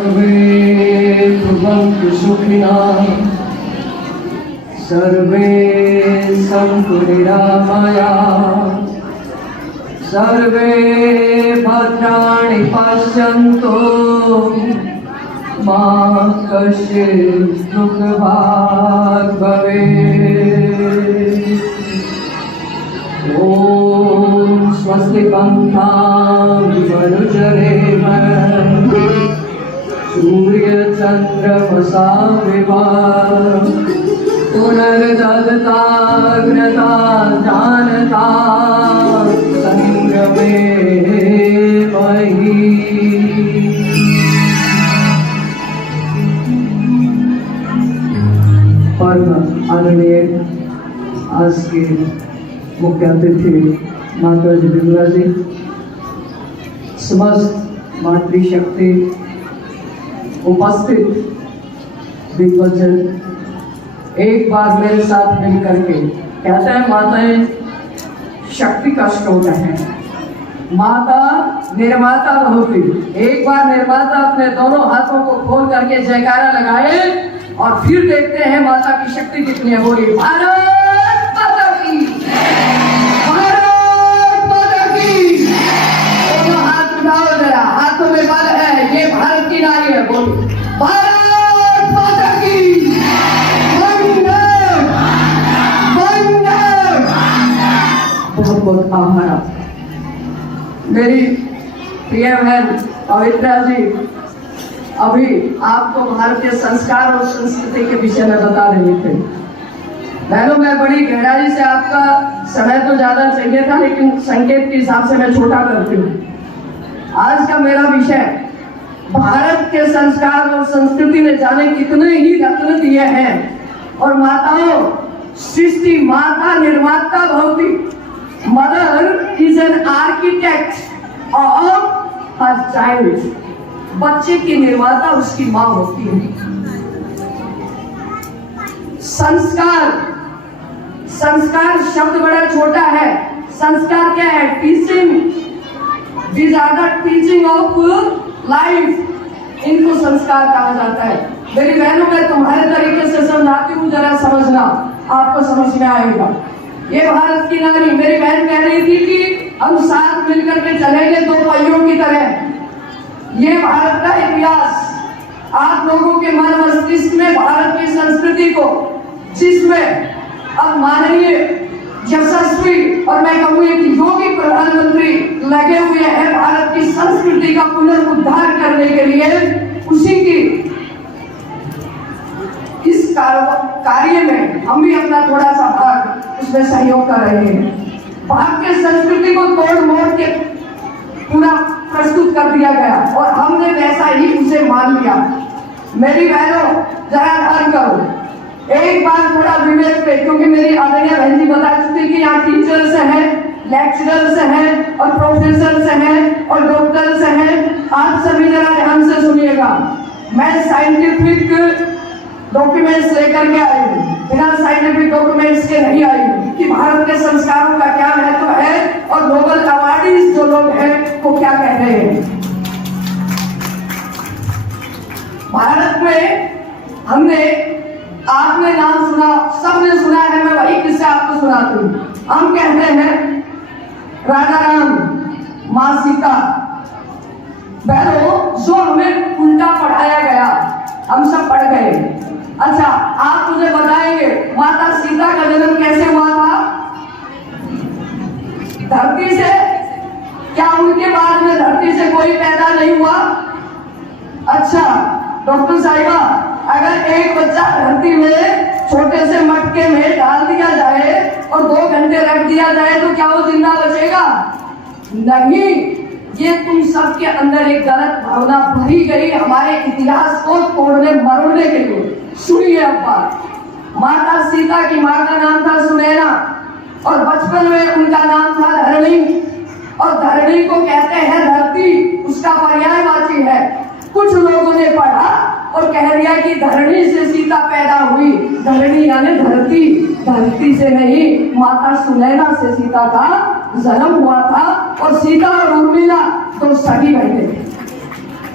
सर्वे भवन्तु सुखिनः सर्वे सन्तु निरामयाः सर्वे भद्राणि पश्यन्तु मा कश्चित् दुःखभाग् भवेत्। ॐ स्वस्ति पन्थां मनुजरेम सूर्यचन्द्रमसा विवा पुनर्दत्ताग्रता जानता संगमे मही। परम आदरणीय आज के मुख्य अतिथि माता जी विमला जी, समस्त मातृशक्ति उपस्थित दिग्गजन, एक बार मेरे साथ मिलकर के कहते हैं माताएं शक्ति का स्रोत है, माता निर्माता होती। एक बार निर्माता अपने दोनों हाथों को खोल करके जयकारा लगाए और फिर देखते हैं माता की शक्ति कितनी है। बोली भारत माता की, भारत माता की। दोनों हाथ उठाओ जरा, हाथों में बल है, ये भारत की नारी है। बोलो भारत माता की, वंदे वंदे। बहुत बहुत आभार। मेरी प्रिय बहन पवित्रा जी अभी आपको भारतीय संस्कार और संस्कृति के विषय में बता रहे थे। बहनों, मैं बड़ी गहराई से, आपका समय तो ज्यादा चाहिए था लेकिन संकेत के हिसाब से मैं छोटा करती हूँ। आज का मेरा विषय भारत के संस्कार और संस्कृति ने जाने कितने ही रत्न दिए हैं। और माताओं, सृष्टि माता निर्माता भवती। Mother is an architect of her child. बच्चे की निर्माता उसकी माँ होती है। संस्कार, संस्कार शब्द बड़ा छोटा है। संस्कार क्या है? Teaching. These are the teaching of life। इनको संस्कार कहा जाता है। मेरी बहनों, मैं तुम्हारे तरीके से समझाती हूँ, जरा समझना, आपको समझ में आएगा। ये भारत की नारी, मेरी बहन कह रही थी कि हम साथ मिलकर के चलेंगे दो पहियों की तरह। ये भारत का इतिहास आप लोगों के मन मस्तिष्क में भारत की संस्कृति को, जिसमें अब माननीय यशस्वी और मैं कहूँ एक योगी प्रधानमंत्री लगे हुए हैं भारत की संस्कृति का पुनरुद्धार करने के लिए, उसी की इस कार्य में हम भी अपना थोड़ा सा भाग उसमें सहयोग कर रहे हैं। भारतीय संस्कृति को तोड़ मोड़ के पूरा प्रस्तुत कर दिया गया और हमने वैसा ही उसे मान लिया। मेरी बहनों, जरा ध्यान करो एक बार थोड़ा विवेक पे, क्योंकि मेरी आदरणीय बहन जी बता चुकी कि यहाँ टीचर्स हैं, लेक्चरर्स हैं और प्रोफेसर्स हैं और डॉक्टर्स हैं। आप सभी जरा ध्यान से सुनिएगा। मैं साइंटिफिक डॉक्यूमेंट्स लेकर के आई हूँ, बिना साइंटिफिक डॉक्यूमेंट्स के नहीं आई हूँ कि भारत के संस्कारों का क्या महत्व है और नोबेल अवार्डीज जो लोग हैं वो क्या कह रहे हैं। भारत में हमने, आपने नाम सुना, सबने सुना है, मैं वही किस्सा आपको सुनाती हूँ। हम कहते हैं राजा राम, माँ सीता। बहनों, जो हमें उल्टा पढ़ाया गया हम सब पढ़ गए। अच्छा, आप मुझे बताएंगे माता सीता का जन्म कैसे हुआ था? धरती से? क्या उनके बाद में धरती से कोई पैदा नहीं हुआ? अच्छा डॉक्टर साहिबा, अगर एक बच्चा धरती में छोटे से मटके में डाल दिया जाए और 2 घंटे रख दिया जाए तो क्या वो जिंदा बचेगा? नहीं। ये तुम सबके अंदर एक गलत भावना भरी गई हमारे इतिहास को तोड़ने मरोड़ने के लिए। सुनिए अब बात। माता सीता की माँ का नाम था सुनैना और बचपन में उनका नाम था धरणी। और धरणी को कहते हैं धरती, उसका पर्यायवाची है। कुछ लोगों ने पढ़ा और कह दिया कि धरणी से सीता पैदा हुई। धरणी यानी धरती, धरती से नहीं, माता सुनैना से सीता का जन्म हुआ था। और सीता और उर्मिला तो सगी बहनें थे।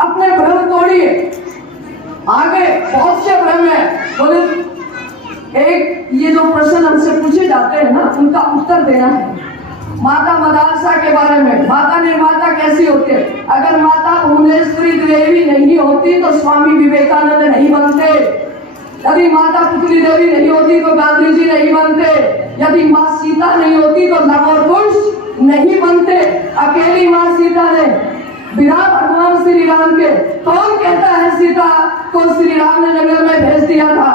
अपने भ्रम तोड़िए। आगे बहुत से भ्रम है। बोले एक ये जो प्रश्न हमसे पूछे जाते हैं ना, उनका उत्तर देना है। माता मदालसा के बारे में, माता निर्माता कैसी होती है? अगर माता भुवनेश्वरी देवी नहीं होती तो स्वामी विवेकानंद नहीं बनते। यदि माता पुतली देवी नहीं होती तो गांधी जी नहीं बनते। यदि माँ सीता नहीं होती तो लव और कुश नहीं बनते। अकेली माँ सीता ने बिना भगवान श्री राम के, कौन कहता है सीता को श्री राम ने जंगल में भेज दिया था?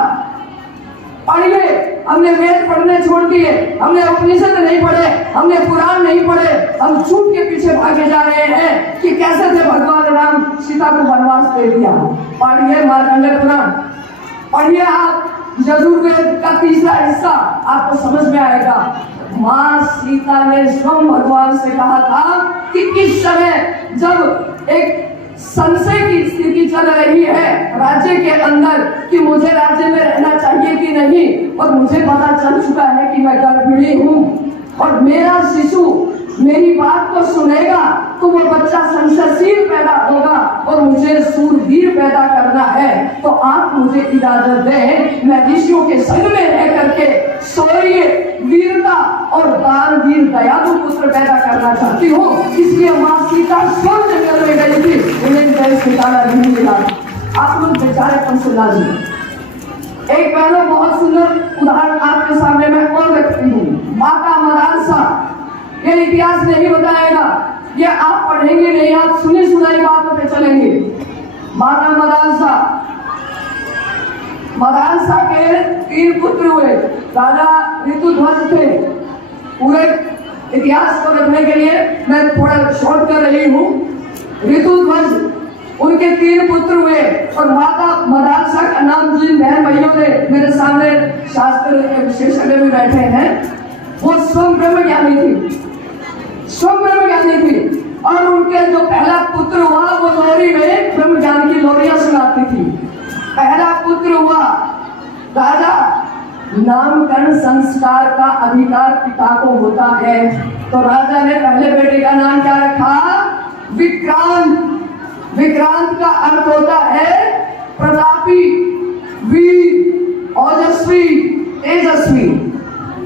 पढ़िए, हमने वेद पढ़ने छोड़ दिए, हमने उपनिषद नहीं पढ़े, हमने पुराण नहीं पढ़े, हम झूठ के पीछे भागे जा रहे हैं कि कैसे थे भगवान राम सीता को वनवास दे दिया। पढ़िए मार्कंडेय पुराण, पढ़िए आप यजुर्वेद का तीसरा हिस्सा, आपको समझ में आएगा। माँ सीता ने स्वयं भगवान से कहा था कि किस समय जब एक संशय की स्थिति चल रही है राज्य के अंदर कि मुझे राज्य में रहना चाहिए कि नहीं, और मुझे पता चल चुका है कि मैं गर्भिणी हूँ और मेरा शिशु मेरी बात को सुनेगा तो वो बच्चा संशयशील पैदा होगा और मुझे सूरवीर पैदा करना है, तो आप मुझे इजाजत दें, मैं ऋषियों के संग में रह करके शौर्य, वीरता और दानवीर दयालु पुत्र पैदा करना चाहती हूँ। इसलिए माँ सीता स्वयं जंगल में गई थी, उन्हें देश निकाला नहीं मिला। आप लोग बेचारे कम सुना जी। एक पहले बहुत सुंदर उदाहरण आपके सामने मैं और रखती हूँ। माता मदालसा, ये इतिहास नहीं बताएगा, ये आप पढ़ेंगे नहीं, आप सुनी सुनाई बातों पे चलेंगे। माता मदालसा, मदालसा के 3 पुत्र हुए। राजा ऋतुध्वज थे। पूरे इतिहास को रखने के लिए मैं थोड़ा शॉर्ट कर रही हूँ। ऋतुध्वज, उनके 3 पुत्र हुए और माता मदालसा का नाम जिन बहन भाइयों ने मेरे सामने शास्त्र के विशेषज्ञ भी बैठे हैं, वो स्वयं ब्रह्म ज्ञानी थी, स्वयं ब्रह्म ज्ञानी थी। और उनके जो पहला पुत्र हुआ वो लोरी में ब्रह्म ज्ञान की लोरियां सुनाती थी। पहला पुत्र हुआ राजा। नामकरण संस्कार का अधिकार पिता को होता है, तो राजा ने पहले बेटे का नाम क्या रखा? विक्रांत। विक्रांत का अर्थ होता है प्रतापी, वीर, ओजस्वी, तेजस्वी।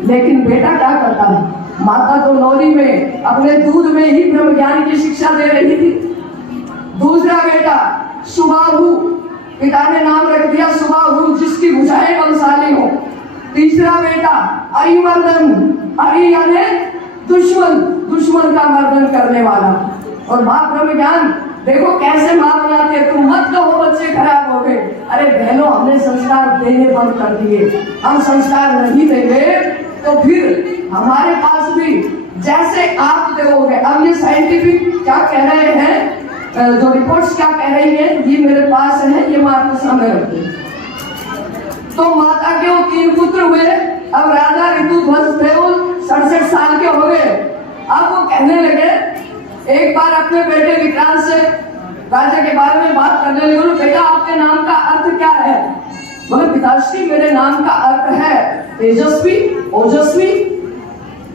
लेकिन बेटा क्या करता है? माता तो लोरी में अपने दूध में ही ब्रह्म ज्ञान की शिक्षा दे रही थी। दूसरा बेटा सुबाहु, पिता ने नाम रख दिया सुबाहु, जिसकी भुजाएं बलशाली हो। तीसरा बेटा अरिमर्दन, अरि यानी दुश्मन, दुश्मन का मर्दन करने वाला। और माँ ब्रह्म ज्ञान, देखो कैसे माँ बनाते, तुम मत कहो बच्चे खराब हो गए। अरे बहनों, हमने संस्कार देने बंद कर दिए। हम संस्कार नहीं देंगे तो फिर हमारे पास भी जैसे आप देखोगे। अब ये साइंटिफिक क्या कह रहे हैं, जो रिपोर्ट्स क्या कह रही है, ये मेरे पास है, ये मैं आपको सामने रखती हूँ। तो माता के वो 3 पुत्र हुए। अब राजा ऋतुध्वज थे, वो 67 साल के हो गए। अब वो कहने लगे, एक बार अपने बेटे विक्रांत से राजा के बारे में बात करने लगे। बोले बेटा, आपके नाम का अर्थ क्या है? बोले पिताश्री, मेरे नाम का अर्थ है तेजस्वी, ओजस्वी,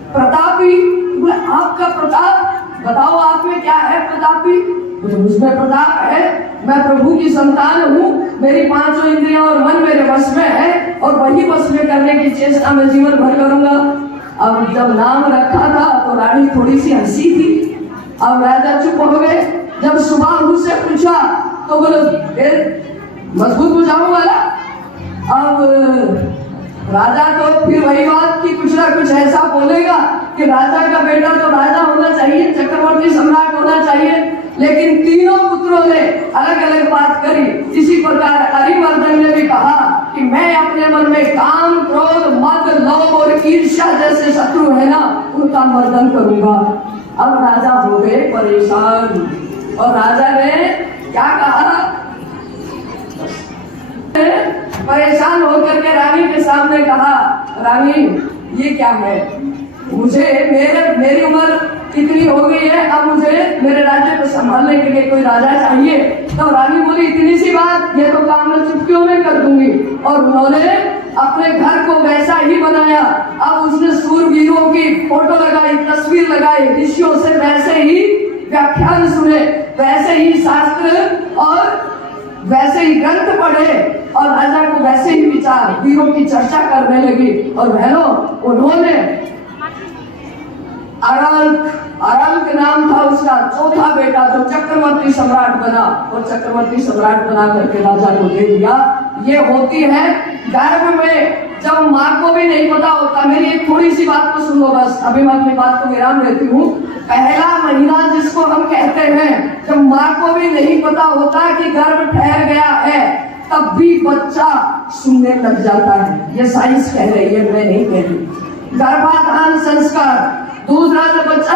प्रतापी। बोले आपका प्रताप बताओ, आप में क्या है प्रतापी? बोले मुझमें प्रताप है, मैं प्रभु की संतान हूँ, मेरी 5 इंद्रियां और मन मेरे वश में है और वही वश में करने की चेष्टा मैं जीवन भर करूंगा। अब जब नाम रखा था तो रानी थोड़ी सी हंसी थी। अब राजा चुप हो गए। जब सुबाहु से पूछा तो बोले मजबूत बुझाऊ वाला। अब राजा तो फिर वही बात कि कुछ ना कुछ ऐसा बोलेगा कि राजा का बेटा तो राजा होना चाहिए, चक्रवर्ती सम्राट होना चाहिए। लेकिन तीनों पुत्रों ने अलग अलग बात करी। इसी प्रकार अरिमर्दन ने भी कहा कि मैं अपने मन में काम, क्रोध, मद, लोभ और ईर्ष्या जैसे शत्रु है ना, उनका मर्दन करूंगा। अब राजा हो गए परेशान और राजा ने क्या कहा, परेशान होकर के रानी के सामने कहा, रानी ये क्या है, मुझे मेरी उम्र इतनी हो गई है, अब मुझे मेरे राज्य को संभालने के लिए कोई राजा चाहिए। तो रानी बोली इतनी सी बात, ये तो काम मैं चुटकियों में कर दूंगी। और उन्होंने अपने घर को वैसा ही बनाया। अब उसने सूरवीरों की फोटो लगाई, तस्वीर लगाई, ऋषियों से वैसे ही व्याख्यान सुने, वैसे ही शास्त्र और वैसे ही ग्रंथ पढ़े और राजा को वैसे ही विचार, वीरों की चर्चा करने लगी। और बहनों, उन्होंने अरल्क नाम था उसका चौथा बेटा, जो चक्रवर्ती सम्राट बना, और चक्रवर्ती सम्राट बना करके राजा को दे दिया। ये होती है गर्भ में, जब माँ को भी नहीं पता होता। मेरी एक थोड़ी सी बात को सुनो बस, अभी मैं अपनी बात को विराम देती हूँ। पहला महीना जिसको हम कहते हैं, जब माँ को भी नहीं पता होता कि गर्भ ठहर गया है, तब भी बच्चा सुनने लग जाता है। ये साइंस कह रही है, मैं नहीं कह रही। गर्भाधान संस्कार, दूसरा जब बच्चा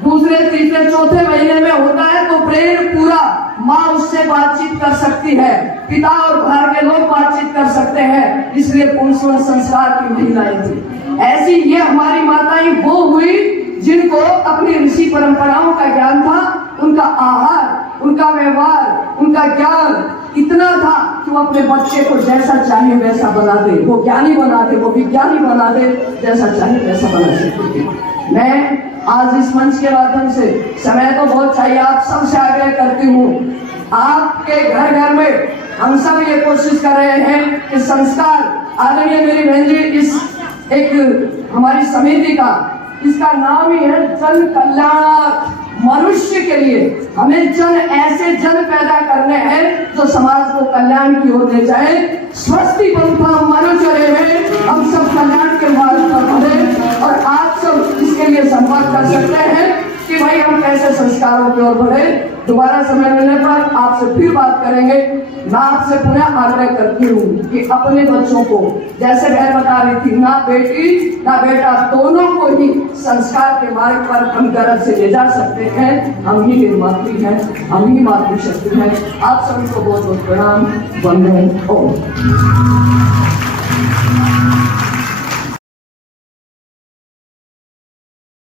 दूसरे तीसरे चौथे महीने में होता है तो ब्रेन पूरा, माँ उससे बातचीत कर सकती है, पिता और बाहर के लोग बातचीत कर सकते हैं, इसलिए पुंसवन संस्कार की महिलाएं थी। ऐसी ये हमारी माताएं वो हुई जिनको अपनी ऋषि परंपराओं का ज्ञान था, उनका आहार, उनका व्यवहार, उनका ज्ञान इतना था कि वो अपने बच्चे को जैसा चाहे वैसा बना दे, वो ज्ञानी बना दे, वो विज्ञानी बना दे, जैसा चाहे वैसा बना सकते थे। मैं आज इस मंच के माध्यम से, समय तो बहुत चाहिए, आप सबसे आग्रह करती हूँ, आपके घर घर में हम सब ये कोशिश कर रहे हैं कि संस्कार, आदरणीय मेरी बहन जी, इस एक हमारी समिति का, इसका नाम ही है जन कल्याण। मनुष्य के लिए हमें ऐसे जन पैदा करने हैं जो समाज को कल्याण की ओर ले जाए। स्वस्ति पंथा मनुष्य में हम सब कल्याण के मार्ग पर बढ़े, और आप सब इसके लिए संवाद कर सकते हैं कि भाई हम कैसे संस्कारों की ओर बढ़े। दोबारा समय मिलने पर आपसे फिर बात करेंगे। मैं आपसे पुनः आग्रह करती हूँ कि अपने बच्चों को, जैसे बहन बता रही थी, ना बेटी ना बेटा, दोनों को ही संस्कार के मार्ग पर हम गर्व से ले जा सकते हैं। हम ही निर्मात्री हैं, हम ही मातृशक्ति हैं। आप सभी को बहुत बहुत प्रणाम, वंदन। ओम।